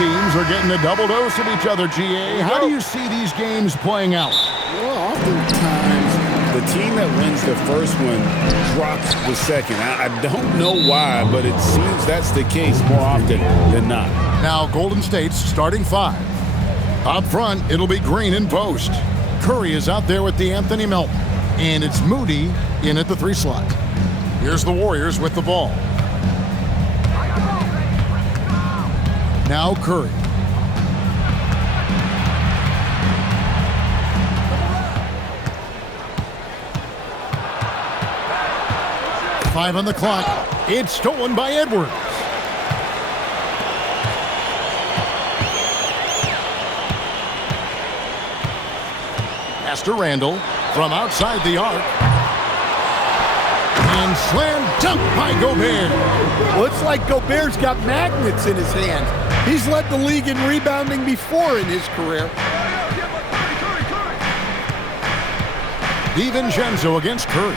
teams are getting a double dose of each other, GA. How do you see these games playing out? Well, oftentimes the team that wins the first one drops the second. I don't know why, but it seems that's the case more often than not. Now Golden State's starting five. Up front, it'll be Green in post. Curry is out there with DeAnthony Melton. And it's Moody in at the 3 slot. Here's the Warriors with the ball. Now Curry. Five on the clock. It's stolen by Edwards. Pass to Randall from outside the arc. And slam dunk by Gobert. Well, it's like Gobert's got magnets in his hands. He's led the league in rebounding before in his career. DiVincenzo against Curry.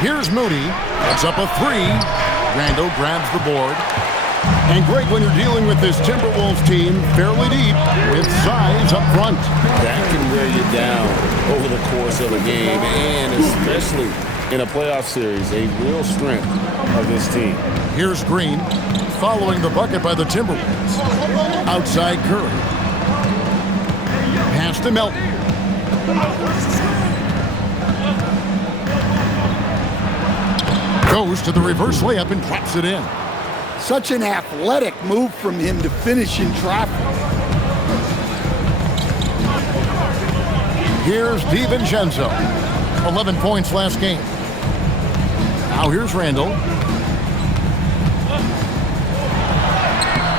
Here's Moody. That's up a 3. Randall grabs the board. And great when you're dealing with this Timberwolves team, fairly deep, with size up front. That can wear you down over the course of a game, and especially in a playoff series, a real strength of this team. Here's Green, following the bucket by the Timberwolves. Outside Curry. Pass to Melton. Goes to the reverse layup and drops it in. Such an athletic move from him to finish in traffic. Here's DiVincenzo. 11 points last game. Now here's Randall.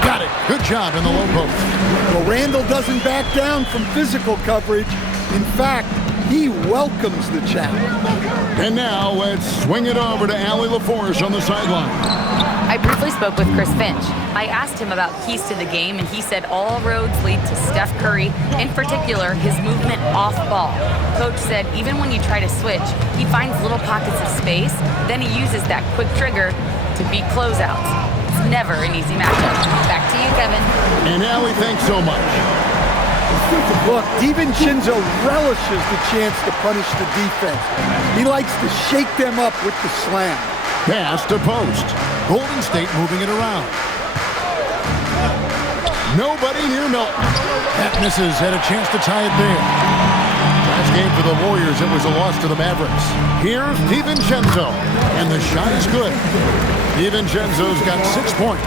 Got it. Good job in the low post. Well, Randall doesn't back down from physical coverage. In fact, he welcomes the challenge. And now let's swing it over to Allie LaForce on the sideline. I briefly spoke with Chris Finch. I asked him about keys to the game, and he said all roads lead to Steph Curry, in particular, his movement off ball. Coach said even when you try to switch, he finds little pockets of space, then he uses that quick trigger to beat closeouts. It's never an easy matchup. Back to you, Kevin. And Allie, thanks so much. Look, DiVincenzo relishes the chance to punish the defense. He likes to shake them up with the slam. Pass to post. Golden State moving it around. Nobody near Melton. That misses. Had a chance to tie it there. Last game for the Warriors, it was a loss to the Mavericks. Here's DiVincenzo. And the shot is good. DiVincenzo's got 6 points.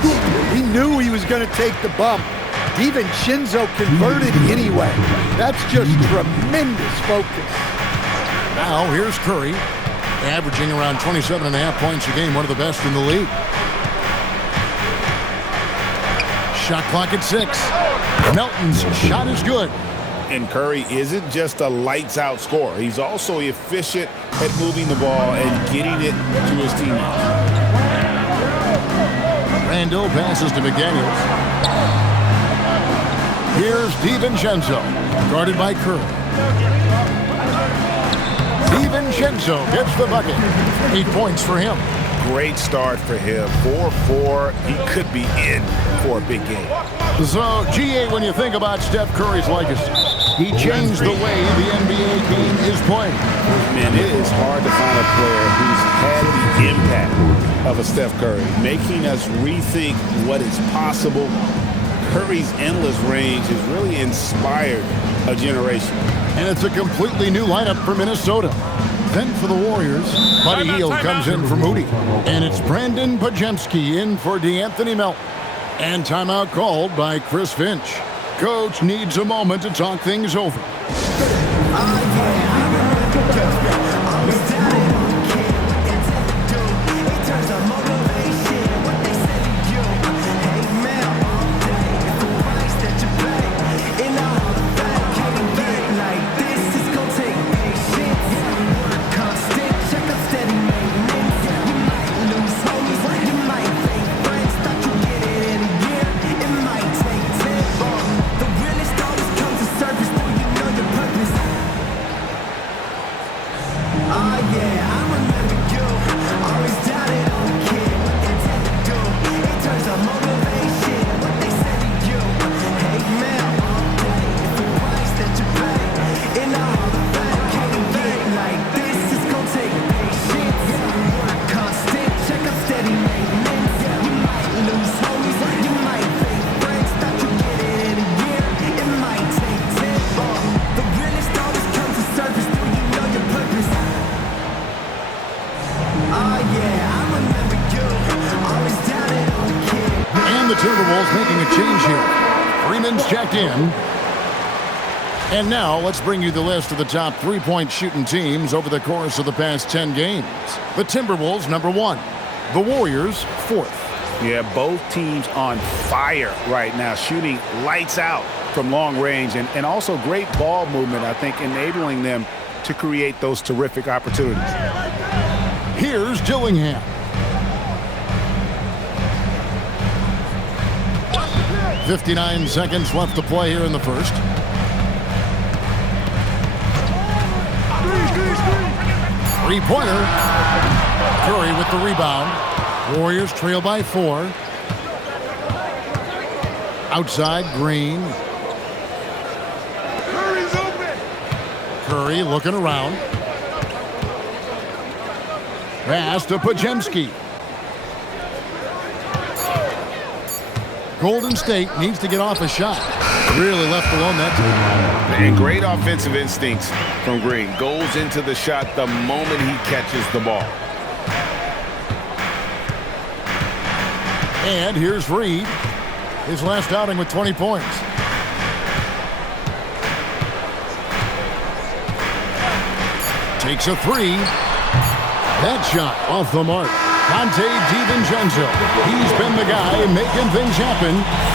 He knew he was going to take the bump. DiVincenzo converted anyway. That's just tremendous focus. Now here's Curry, averaging around 27.5 points a game, one of the best in the league. Shot clock at 6. Melton's shot is good. And Curry isn't just a lights-out scorer. He's also efficient at moving the ball and getting it to his teammates. Randall passes to McDaniels. Here's DiVincenzo, guarded by Curry. DiVincenzo gets the bucket. 8 points for him. Great start for him. 4-4. He could be in for a big game. So, GA, when you think about Steph Curry's legacy, he changed the way the NBA game is played. Man, it is hard to find a player who's had the impact of a Steph Curry, making us rethink what is possible. Curry's endless range has really inspired a generation. And it's a completely new lineup for Minnesota. Then for the Warriors, Buddy Hield comes in for Moody. And it's Brandon Podziemski in for DeAnthony Melton. And timeout called by Chris Finch. Coach needs a moment to talk things over. making a change here. Freeman's checked in. And now let's bring you the list of the top three-point shooting teams over the course of the past 10 games. The Timberwolves, number 1. The Warriors, 4th. Yeah, both teams on fire right now, shooting lights out from long range and also great ball movement, I think, enabling them to create those terrific opportunities. Here's Dillingham. .59 seconds left to play here in the first. Three-pointer. Curry with the rebound. Warriors trail by 4. Outside, Green. Curry's open. Curry looking around. Pass to Podziemski. Golden State needs to get off a shot. Really left alone that time. And great offensive instincts from Green. Goes into the shot the moment he catches the ball. And here's Reed. His last outing with 20 points. Takes a 3. That shot off the mark. Dante DiVincenzo. He's been the guy making things happen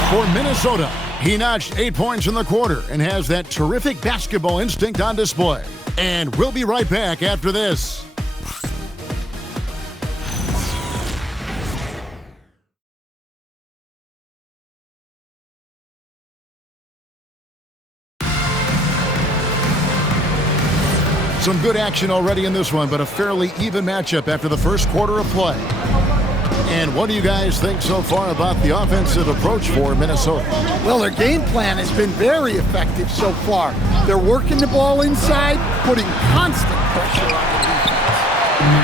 for Minnesota. He notched 8 points in the quarter and has that terrific basketball instinct on display. And we'll be right back after this. Some good action already in this one, but a fairly even matchup after the first quarter of play. And what do you guys think so far about the offensive approach for Minnesota? Well, their game plan has been very effective so far. They're working the ball inside, putting constant pressure on the defense.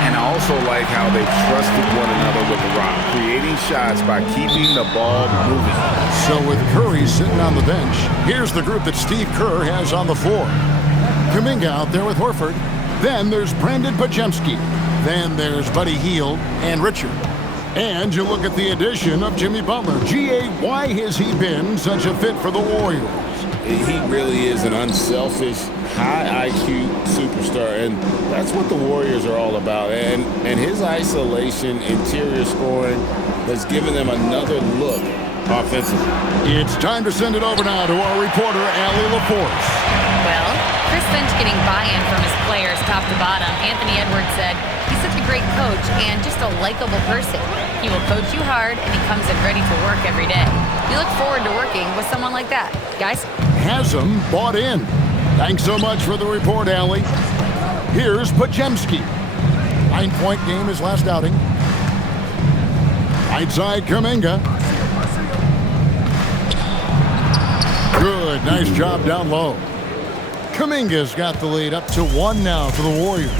And I also like how they trusted one another with the rock, creating shots by keeping the ball moving. So with Curry sitting on the bench, here's the group that Steve Kerr has on the floor. Kuminga out there with Horford. Then there's Brandon Podziemski. Then there's Buddy Hield and Richard. And you look at the addition of Jimmy Butler. G.A., why has he been such a fit for the Warriors? He really is an unselfish, high IQ superstar, and that's what the Warriors are all about. And his isolation, interior scoring has given them another look offensively. It's time to send it over now to our reporter, Allie LaForce. Well, Chris Finch getting buy-in from his players top to bottom. Anthony Edwards said he's such a great coach and just a likable person. He will coach you hard, and he comes in ready to work every day. We look forward to working with someone like that. Guys? Hasm bought in. Thanks so much for the report, Allie. Here's Podziemski. 9-point game his last outing. Right side, Kuminga. Good, nice job down low. Kuminga's got the lead up to 1 now for the Warriors.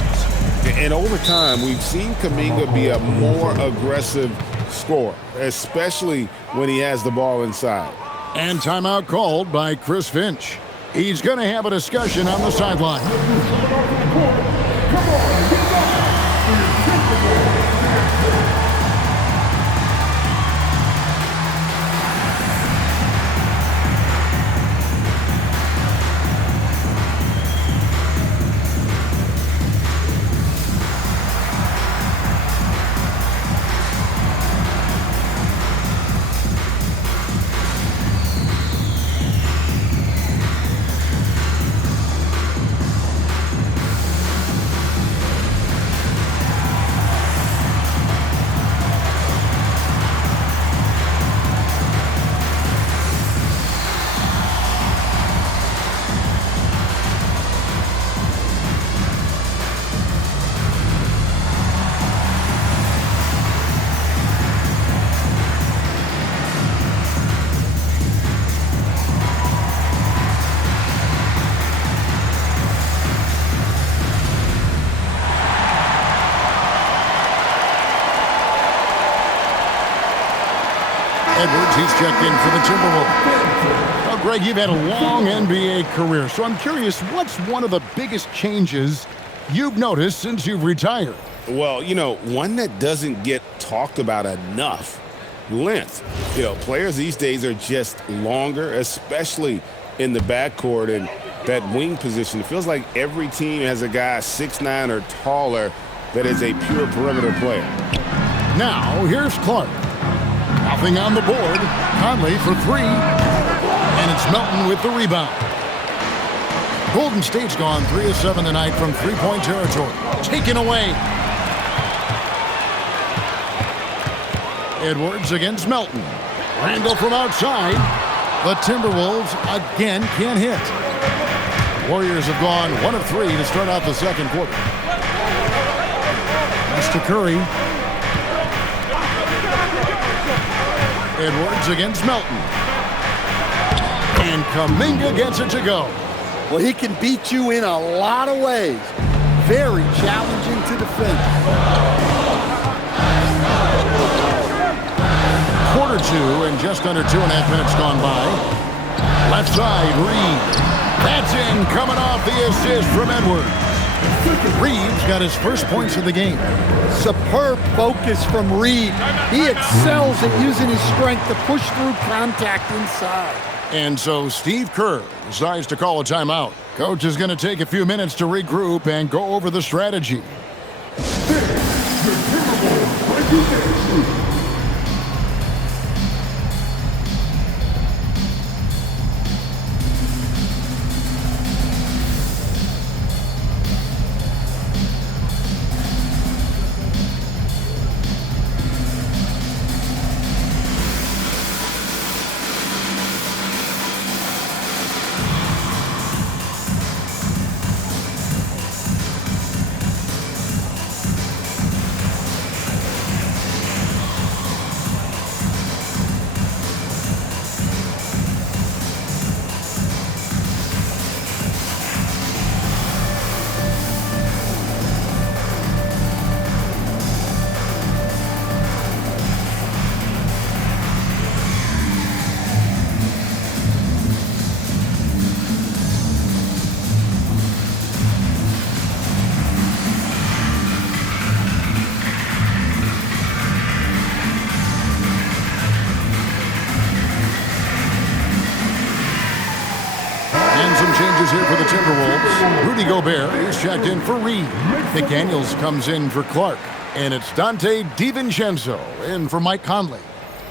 And over time, we've seen Kuminga be a more aggressive scorer, especially when he has the ball inside. And timeout called by Chris Finch. He's going to have a discussion on the sideline. Edwards, he's checked in for the Timberwolves. Well, Greg, you've had a long NBA career, so I'm curious, what's one of the biggest changes you've noticed since you've retired? Well, you know, one that doesn't get talked about enough length. You know, players these days are just longer, especially in the backcourt and that wing position. It feels like every team has a guy 6'9" or taller that is a pure perimeter player. Now, here's Clark. Nothing on the board. Conley for three. And it's Melton with the rebound. Golden State's gone 3 of 7 tonight from three-point territory. Taken away. Edwards against Melton. Randall from outside. The Timberwolves again can't hit. Warriors have gone 1 of 3 to start out the second quarter. That's to Curry. Edwards against Melton. And Kuminga gets it to go. Well, he can beat you in a lot of ways. Very challenging to defend. Quarter 2 and just under 2.5 minutes gone by. Left side, Reed. That's in, coming off the assist from Edwards. Reed's got his first points of the game. Superb focus from Reed. He excels at using his strength to push through contact inside. And so Steve Kerr decides to call a timeout. Coach is going to take a few minutes to regroup and go over the strategy. Changes here for the Timberwolves. Rudy Gobert is checked in for Reed. McDaniels comes in for Clark. And it's Dante DiVincenzo in for Mike Conley.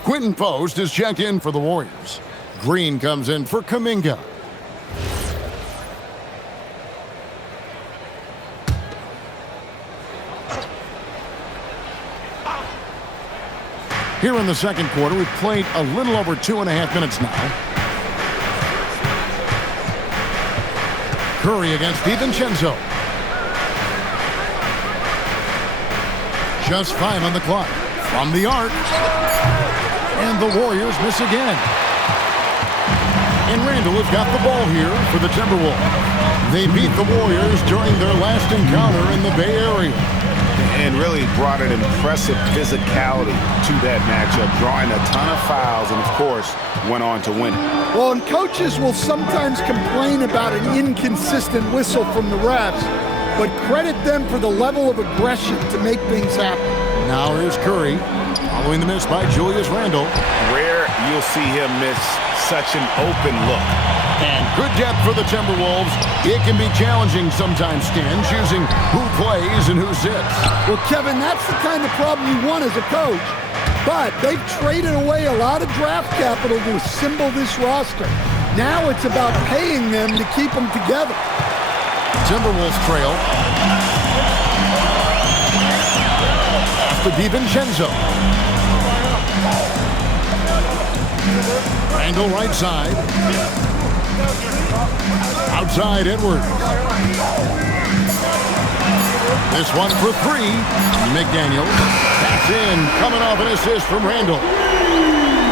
Quentin Post is checked in for the Warriors. Green comes in for Kuminga. Here in the second quarter, we've played a little over 2.5 minutes now. Curry against DiVincenzo. Just 5 on the clock. From the arc. And the Warriors miss again. And Randall has got the ball here for the Timberwolves. They beat the Warriors during their last encounter in the Bay Area. And really brought an impressive physicality to that matchup, drawing a ton of fouls and, of course, went on to win it. Well, and coaches will sometimes complain about an inconsistent whistle from the refs, but credit them for the level of aggression to make things happen. Now here's Curry, following the miss by Julius Randle. Rare you'll see him miss such an open look. And good depth for the Timberwolves. It can be challenging sometimes, Stan, choosing who plays and who sits. Well, Kevin, that's the kind of problem you want as a coach. But they've traded away a lot of draft capital to assemble this roster. Now it's about paying them to keep them together. Timberwolves trail. To DiVincenzo. Randall right side. Outside Edwards. This one for 3. McDaniels. That's in. Coming off an assist from Randall.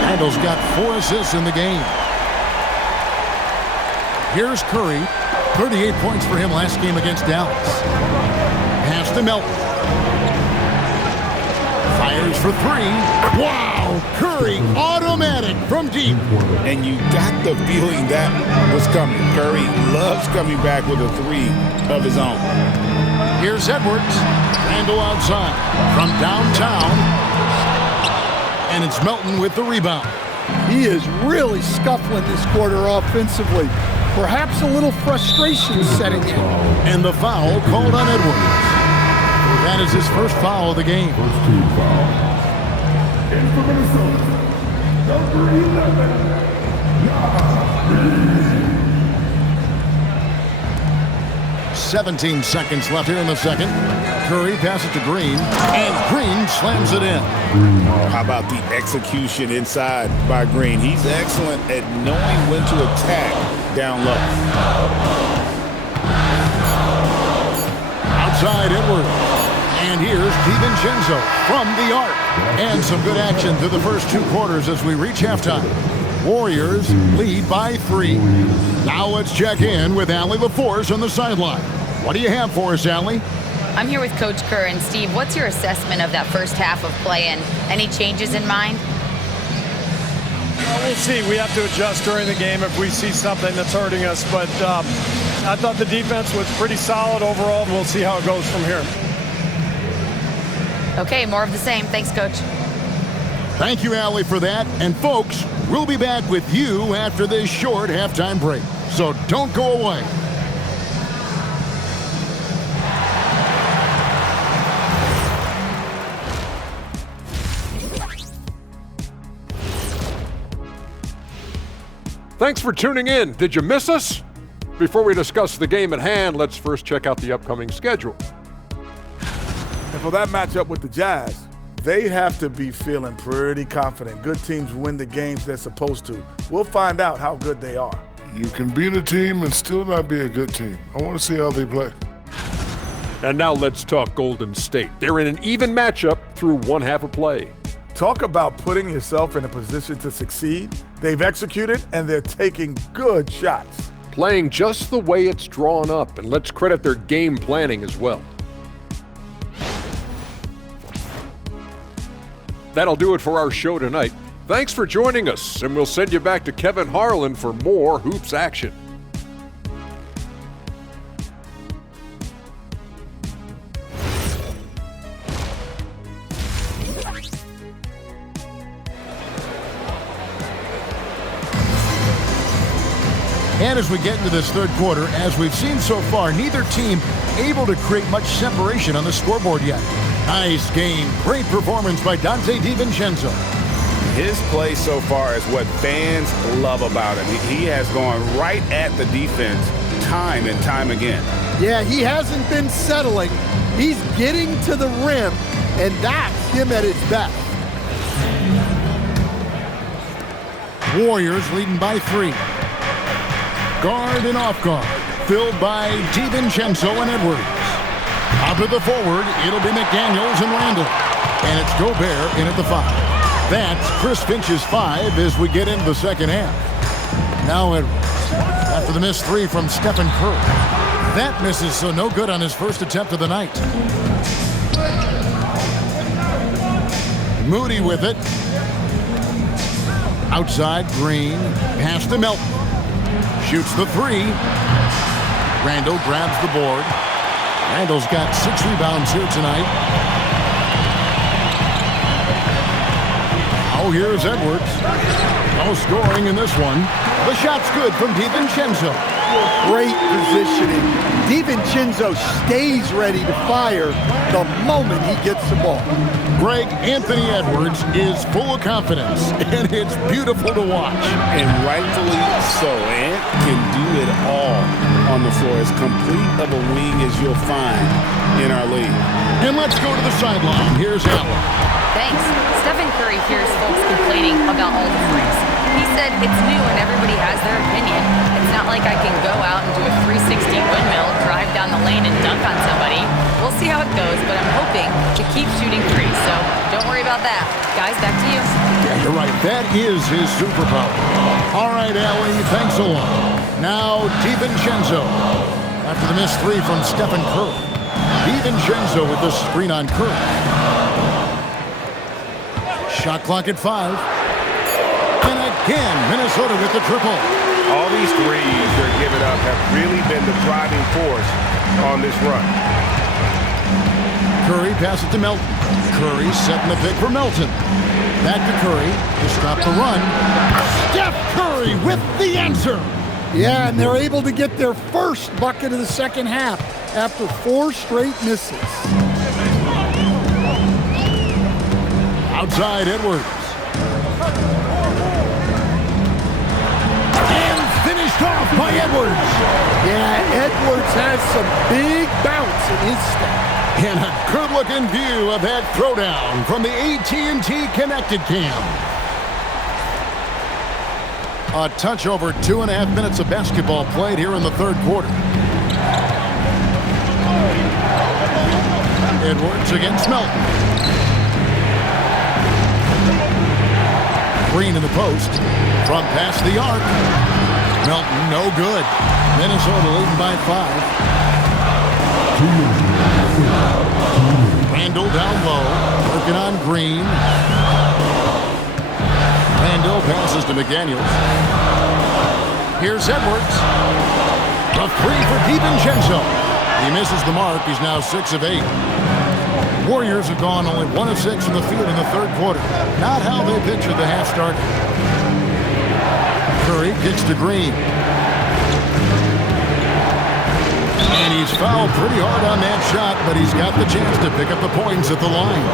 Randall's got 4 assists in the game. Here's Curry. 38 points for him last game against Dallas. Pass to Melton. Fires for 3. Wow! Curry automatic from deep. And you got the feeling that was coming. Curry loves coming back with a 3 of his own. Here's Edwards. Randall outside from downtown. And it's Melton with the rebound. He is really scuffling this quarter offensively. Perhaps a little frustration setting in. And the foul called on Edwards. That is his first foul of the game. First team foul. In for Minnesota, number 11, 17 seconds left here in the second. Curry passes to Green, and Green slams it in. How about the execution inside by Green? He's excellent at knowing when to attack down low. Outside Edwards. And here's DiVincenzo from the arc. And some good action through the first 2 quarters as we reach halftime. Warriors lead by 3. Now let's check in with Allie LaForce on the sideline. What do you have for us, Allie? I'm here with Coach Kerr. And Steve, what's your assessment of that first half of play and any changes in mind? Well, we'll see. We have to adjust during the game if we see something that's hurting us. But I thought the defense was pretty solid overall. We'll see how it goes from here. Okay, more of the same. Thanks, Coach. Thank you, Allie, for that. And folks, we'll be back with you after this short halftime break. So don't go away. Thanks for tuning in. Did you miss us? Before we discuss the game at hand, let's first check out the upcoming schedule. And for that matchup with the Jazz, they have to be feeling pretty confident. Good teams win the games they're supposed to. We'll find out how good they are. You can beat a team and still not be a good team. I want to see how they play. And now let's talk Golden State. They're in an even matchup through one half of play. Talk about putting yourself in a position to succeed. They've executed, and they're taking good shots. Playing just the way it's drawn up, and let's credit their game planning as well. That'll do it for our show tonight. Thanks for joining us, and we'll send you back to Kevin Harlan for more Hoops action. And as we get into this third quarter, as we've seen so far, neither team able to create much separation on the scoreboard yet. Nice game. Great performance by Donte DiVincenzo. His play so far is what fans love about him. He has gone right at the defense time and time again. Yeah, he hasn't been settling. He's getting to the rim, and that's him at his best. Warriors leading by 3. Guard and off guard, filled by DiVincenzo and Edwards. Top of the forward, it'll be McDaniels and Randall. And it's Gobert in at the 5. That's Chris Finch's 5 as we get into the second half. Now Edwards, after the missed 3 from Stephen Curry. That misses, so no good on his first attempt of the night. Moody with it. Outside, Green, pass to Melton. Shoots the 3. Randall grabs the board. Randall's got 6 rebounds here tonight. Oh, here's Edwards. No scoring in this one. The shot's good from DiVincenzo. Great positioning. DiVincenzo stays ready to fire the moment he gets the ball. Greg, Anthony Edwards is full of confidence, and it's beautiful to watch. And rightfully so. Ant can do it all on the floor. As complete of a wing as you'll find in our league. And let's go to the sideline. Here's Allen. Thanks. Stephen Curry hears folks complaining about all the threes. He said it's new and everybody has their opinion. It's not like I can go out and do a 360 windmill, drive down the lane and dunk on somebody. We'll see how it goes, but I'm hoping to keep shooting threes, so don't worry about that. Guys, back to you. Yeah, you're right. That is his superpower. All right, Allie, thanks a lot. Now, DiVincenzo. After the missed 3 from Stephen Curry. DiVincenzo with the screen on Curry. Shot clock at 5. And again, Minnesota with the triple. All these threes they're giving up have really been the driving force on this run. Curry passes to Melton. Curry setting the pick for Melton. Back to Curry to stop the run. Steph Curry with the answer. Yeah, and they're able to get their first bucket of the second half after 4 straight misses. Outside Edwards. And finished off by Edwards. Yeah, Edwards has some big bounce in his step. And a good-looking view of that throwdown from the AT&T Connected Cam. A touch over 2.5 minutes of basketball played here in the third quarter. Edwards against Melton. Green in the post. From past the arc. Melton no good. Minnesota leading by 5. Randall down low. Working on Green. Randall passes to McDaniels. Here's Edwards. A 3 for DiVincenzo. He misses the mark. He's now 6 of 8. Warriors have gone only 1 of 6 from the field in the third quarter. Not how they pictured the half start. Curry kicks to Green. And he's fouled pretty hard on that shot, but he's got the chance to pick up the points at the line.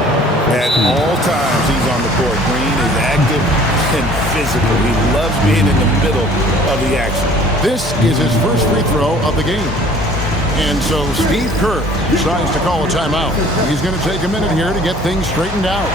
At all times he's on the court. Green is active and physical. He loves being in the middle of the action. This is his first free throw of the game. And so Steve Kerr decides to call a timeout. He's going to take a minute here to get things straightened out.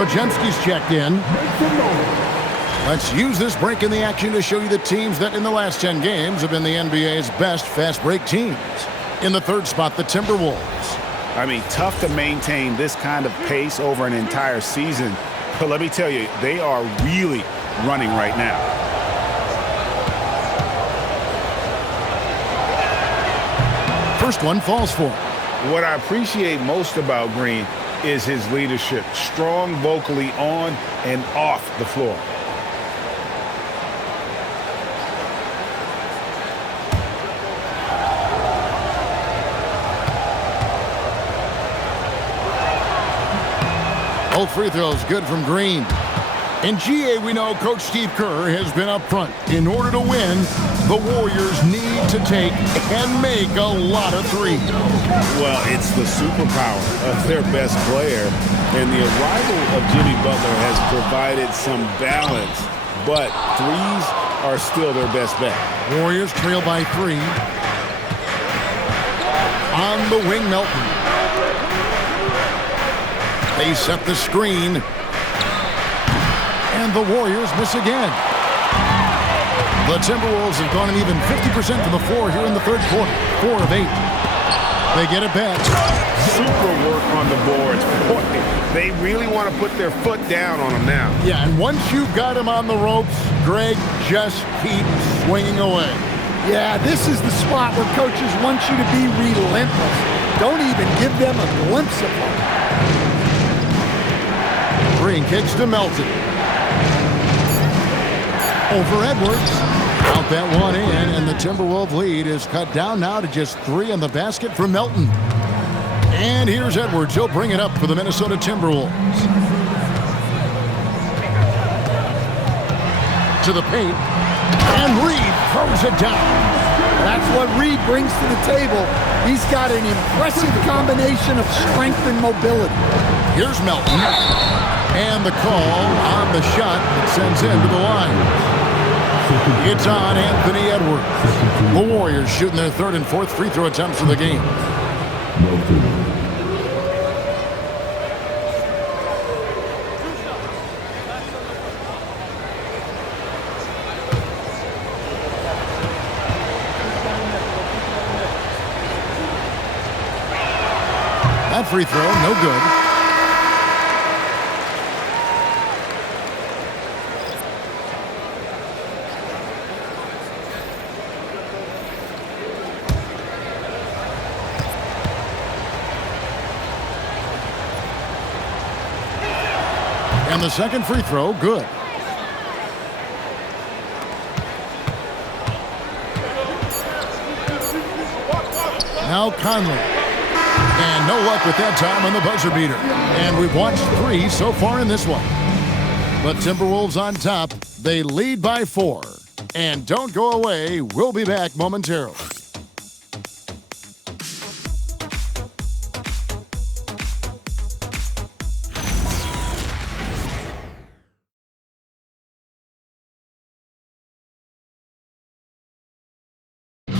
Podziemski's checked in. Let's use this break in the action to show you the teams that in the last 10 games have been the NBA's best fast break teams. In the third spot, the Timberwolves. I mean, tough to maintain this kind of pace over an entire season. But let me tell you, they are really running right now. First one falls for him. What I appreciate most about Green is his leadership. Strong vocally on and off the floor. Both free throws good from Green. In GA, we know Coach Steve Kerr has been up front. In order to win, the Warriors need to take and make a lot of threes. Well, it's the superpower of their best player, and the arrival of Jimmy Butler has provided some balance, but threes are still their best bet. Warriors trail by 3. On the wing, Melton. They set the screen. And the Warriors miss again. The Timberwolves have gone an even 50% from the floor here in the third quarter. 4 of 8. They get it back. Super work on the boards. Boy, they really want to put their foot down on them now. Yeah, and once you've got him on the ropes, Greg, just keep swinging away. Yeah, this is the spot where coaches want you to be relentless. Don't even give them a glimpse of one. Green kicks to Melton. Over Edwards. Out that one in, and the Timberwolves lead is cut down now to just 3 on the basket for Melton. And here's Edwards. He'll bring it up for the Minnesota Timberwolves. To the paint. And Reed throws it down. That's what Reed brings to the table. He's got an impressive combination of strength and mobility. Here's Melton. And the call on the shot that sends him to the line. It's on Anthony Edwards. The Warriors shooting their third and fourth free throw attempts of the game. That free throw, no good. And the second free throw, good. Now Conley. And no luck with that time on the buzzer beater. And we've watched 3 so far in this one. But Timberwolves on top. They lead by 4. And don't go away. We'll be back momentarily.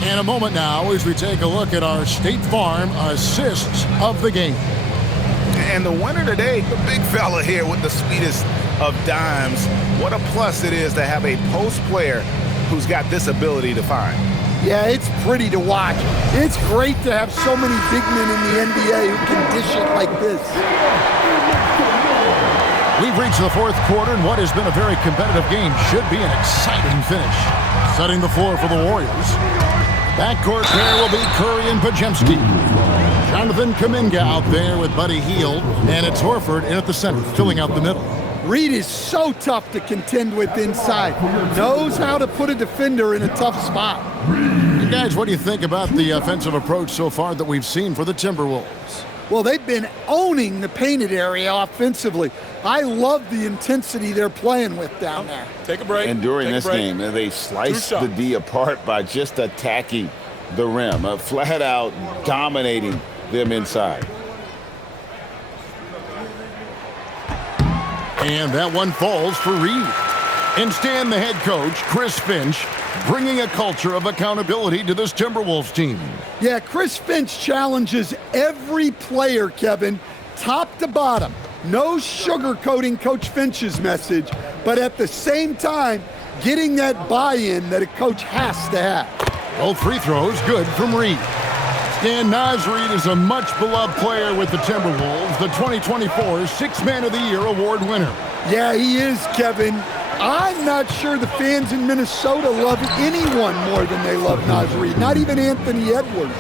In a moment now as we take a look at our State Farm assists of the game. And the winner today, the big fella here with the sweetest of dimes. What a plus it is to have a post player who's got this ability to find. Yeah, it's pretty to watch. It's great to have so many big men in the NBA who can dish it like this. We've reached the fourth quarter, and what has been a very competitive game should be an exciting finish. Setting the floor for the Warriors. Backcourt pair will be Curry and Podziemski. Jonathan Kuminga out there with Buddy Hield, and it's Horford in at the center, filling out the middle. Reed is so tough to contend with inside. Knows how to put a defender in a tough spot. You guys, what do you think about the offensive approach so far that we've seen for the Timberwolves? Well, they've been owning the painted area offensively. I love the intensity they're playing with down there. Take a break. And during this game, they sliced the D apart by just attacking the rim, flat out dominating them inside. And that one falls for Reed. Instead, the head coach, Chris Finch, bringing a culture of accountability to this Timberwolves team. Yeah, Chris Finch challenges every player, Kevin, top to bottom. No sugarcoating Coach Finch's message, but at the same time, getting that buy-in that a coach has to have. Both free throws good from Reed. Stan Naz-Reid is a much-beloved player with the Timberwolves, the 2024 Sixth Man of the Year award winner. Yeah, he is, Kevin. I'm not sure the fans in Minnesota love anyone more than they love Naz-Reid, not even Anthony Edwards.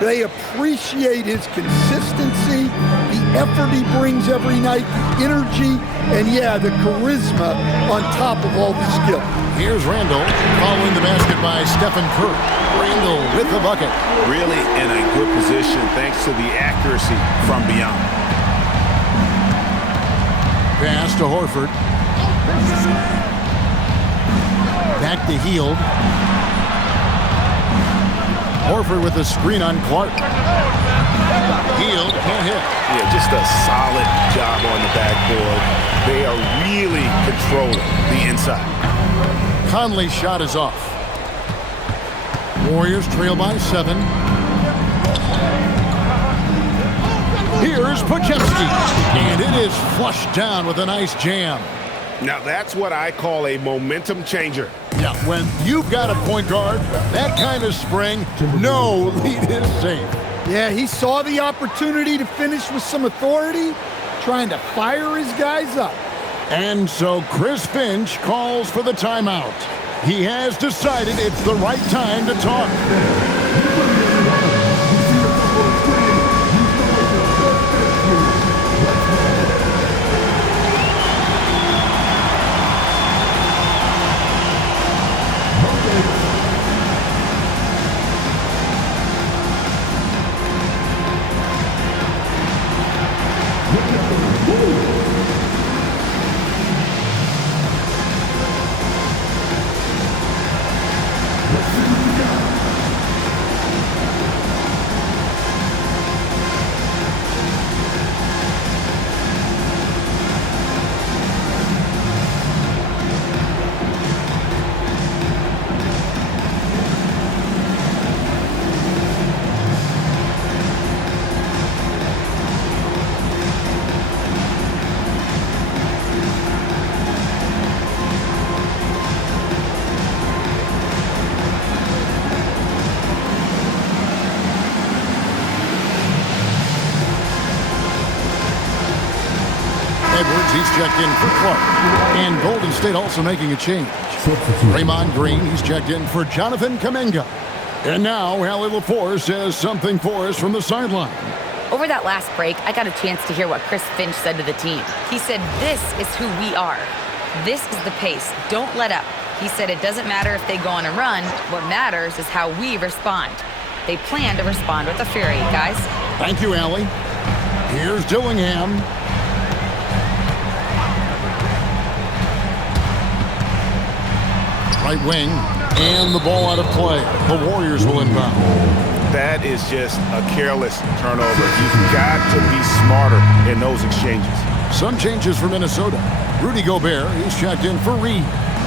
They appreciate his consistency, the effort he brings every night, the energy, and yeah, the charisma on top of all the skill. Here's Randall following the basket by Stephen Curry. Randall with the bucket. Really in a good position thanks to the accuracy from beyond. Pass to Horford. Back to Hield. Horford with a screen on Clark. Hield can't hit. Yeah, just a solid job on the backboard. They are really controlling the inside. Conley's shot is off. Warriors trail by 7. Here's Podziemski. And it is flushed down with a nice jam. Now that's what I call a momentum changer. Yeah, when you've got a point guard, that kind of spring, no lead is safe. Yeah, he saw the opportunity to finish with some authority, trying to fire his guys up. And so Chris Finch calls for the timeout. He has decided it's the right time to talk. checked in for Clark. And Golden State also making a change. Draymond Green, he's checked in for Jonathan Kuminga. And now Allie LaForce says something for us from the sideline. Over that last break, I got a chance to hear what Chris Finch said to the team. He said, "This is who we are. This is the pace. Don't let up." He said it doesn't matter if they go on a run. What matters is how we respond. They plan to respond with a fury, guys. Thank you, Allie. Here's Dillingham. Right wing, and the ball out of play. The Warriors will inbound. That is just a careless turnover. You've got to be smarter in those exchanges. Some changes for Minnesota. Rudy Gobert, he's checked in for Reed.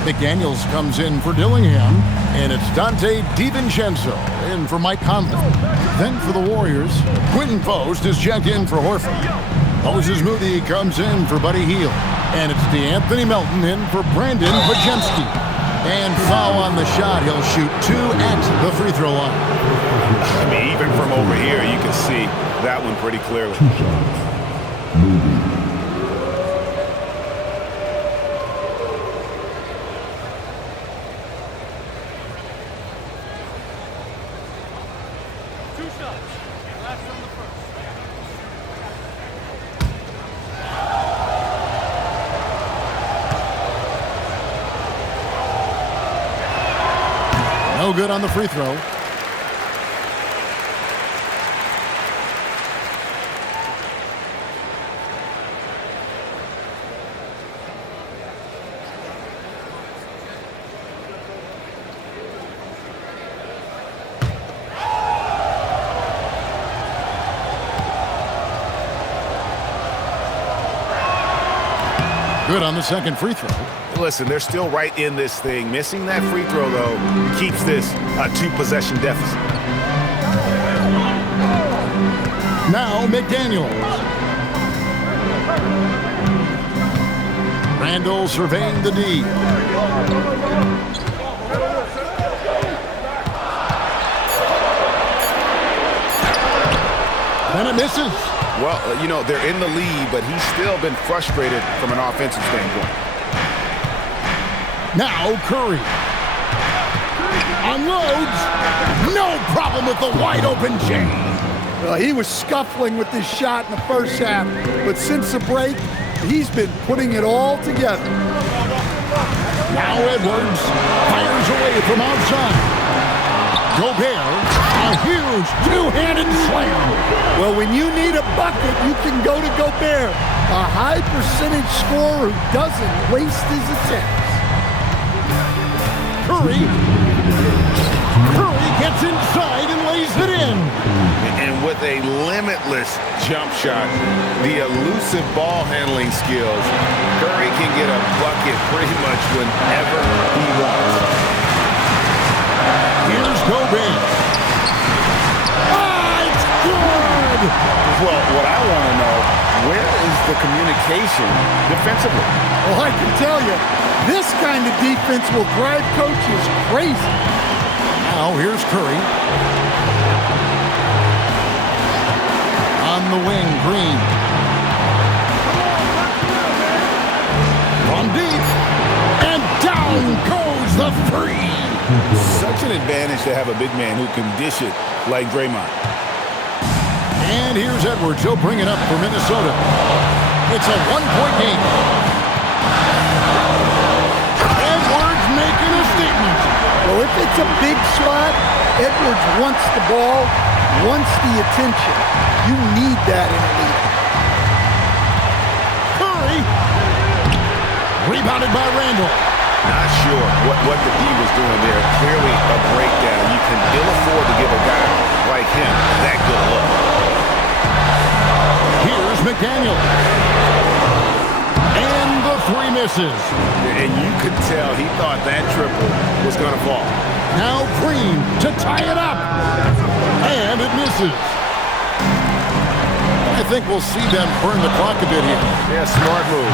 McDaniels comes in for Dillingham, and it's Dante DiVincenzo in for Mike Conley. Then for the Warriors, Quentin Post is checked in for Horford. Moses Moody comes in for Buddy Hield, and it's DeAnthony Melton in for Brandon Podziemski. And foul on the shot. He'll shoot 2 at the free throw line. I mean, even from over here, you can see that one pretty clearly. No good on the free throw. Good on the second free throw. Listen, they're still right in this thing. Missing that free throw, though, keeps this a 2-possession deficit. Now McDaniels. Randall surveying the D. And it misses. Well, you know, they're in the lead, but he's still been frustrated from an offensive standpoint. Now Curry. Unloads. No problem with the wide open James. Well, he was scuffling with this shot in the first half, but since the break, he's been putting it all together. Now Edwards fires away from outside. Gobert, a huge two-handed slam. Well, when you need a bucket, you can go to Gobert, a high percentage scorer who doesn't waste his attempts. Curry gets inside and lays it in. And with a limitless jump shot, the elusive ball handling skills, Curry can get a bucket pretty much whenever he wants. Here's Gobert. Ah, it's good! Well, what I want to know, where is the communication defensively? Well, I can tell you, this kind of defense will drive coaches crazy. Now here's Curry. On the wing, Green. From deep. And down goes the three. Such an advantage to have a big man who can dish it like Draymond. And here's Edwards. He'll bring it up for Minnesota. It's a one-point game. Edwards making a statement. Well, if it's a big shot, Edwards wants the ball, wants the attention. You need that in a league. Curry. Rebounded by Randall. Not sure what the D was doing there. Clearly a breakdown. You can ill afford to give a guy like him that good a look. Here's McDaniel. And the three misses. And you could tell he thought that triple was going to fall. Now Green to tie it up. And it misses. I think we'll see them burn the clock a bit here. Yeah, smart move.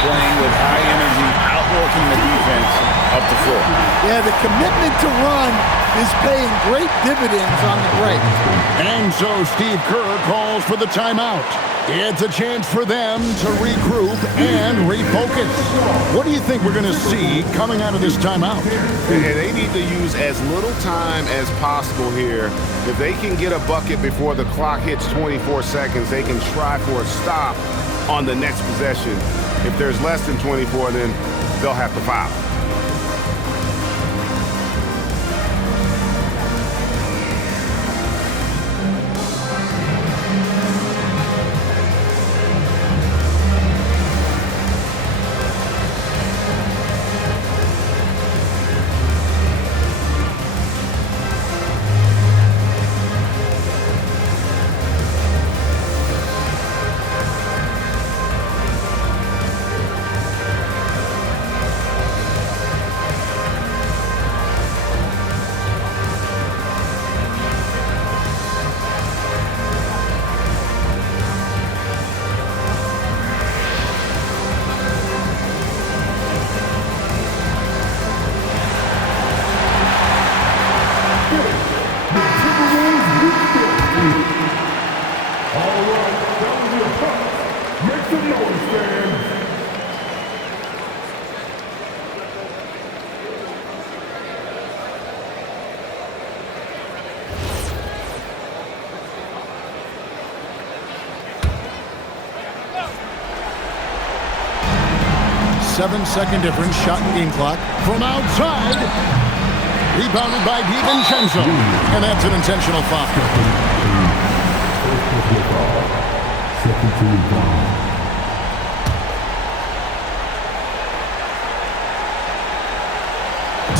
Playing with high energy, outworking the defense up the floor. Yeah, the commitment to run is paying great dividends on the break. And so Steve Kerr calls for the timeout. It's a chance for them to regroup and refocus. What do you think we're going to see coming out of this timeout? And they need to use as little time as possible here. If they can get a bucket before the clock hits 24 seconds, they can try for a stop on the next possession. If there's less than 24, then they'll have to foul. Make some noise, fans. 7-second difference, shot and game clock from outside. Rebounded by DiVincenzo. And that's an intentional foul. Second team foul.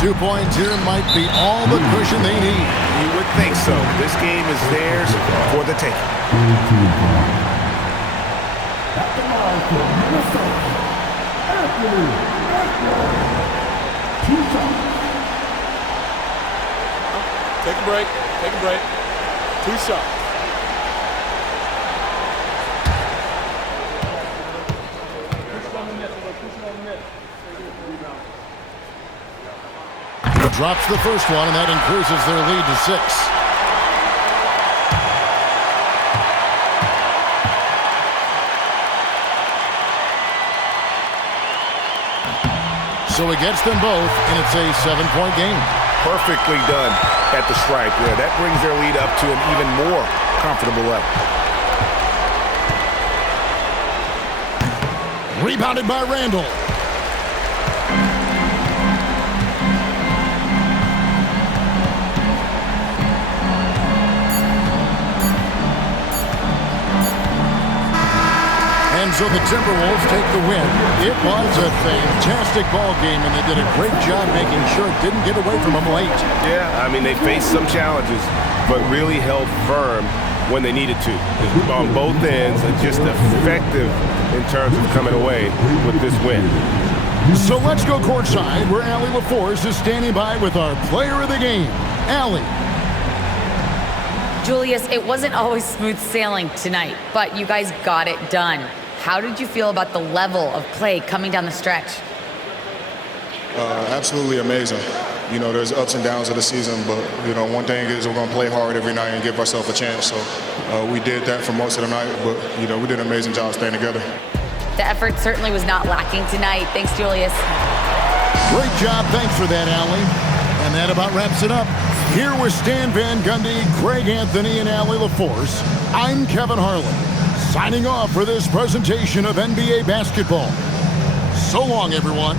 Two-point here might be all the cushion they need. You would think so. This game is theirs for the taking. At the line for Minnesota, Anthony Edwards. 2 shots. Take a break. Take a break. 2 shots. Drops the first one, and that increases their lead to 6. So he gets them both, and it's a 7-point game. Perfectly done at the stripe there. That brings their lead up to an even more comfortable level. Rebounded by Randall. And so the Timberwolves take the win. It was a fantastic ball game, and they did a great job making sure it didn't get away from them late. Yeah, I mean, they faced some challenges, but really held firm when they needed to. On both ends, and just effective in terms of coming away with this win. So let's go courtside, where Allie LaForce is standing by with our player of the game, Allie. Julius, it wasn't always smooth sailing tonight, but you guys got it done. How did you feel about the level of play coming down the stretch? Absolutely amazing. You know, there's ups and downs of the season, but, you know, one thing is we're going to play hard every night and give ourselves a chance. So we did that for most of the night, but, you know, we did an amazing job staying together. The effort certainly was not lacking tonight. Thanks, Julius. Great job. Thanks for that, Allie. And that about wraps it up. Here with Stan Van Gundy, Greg Anthony, and Allie LaForce, I'm Kevin Harlan, signing off for this presentation of NBA basketball. So long, everyone.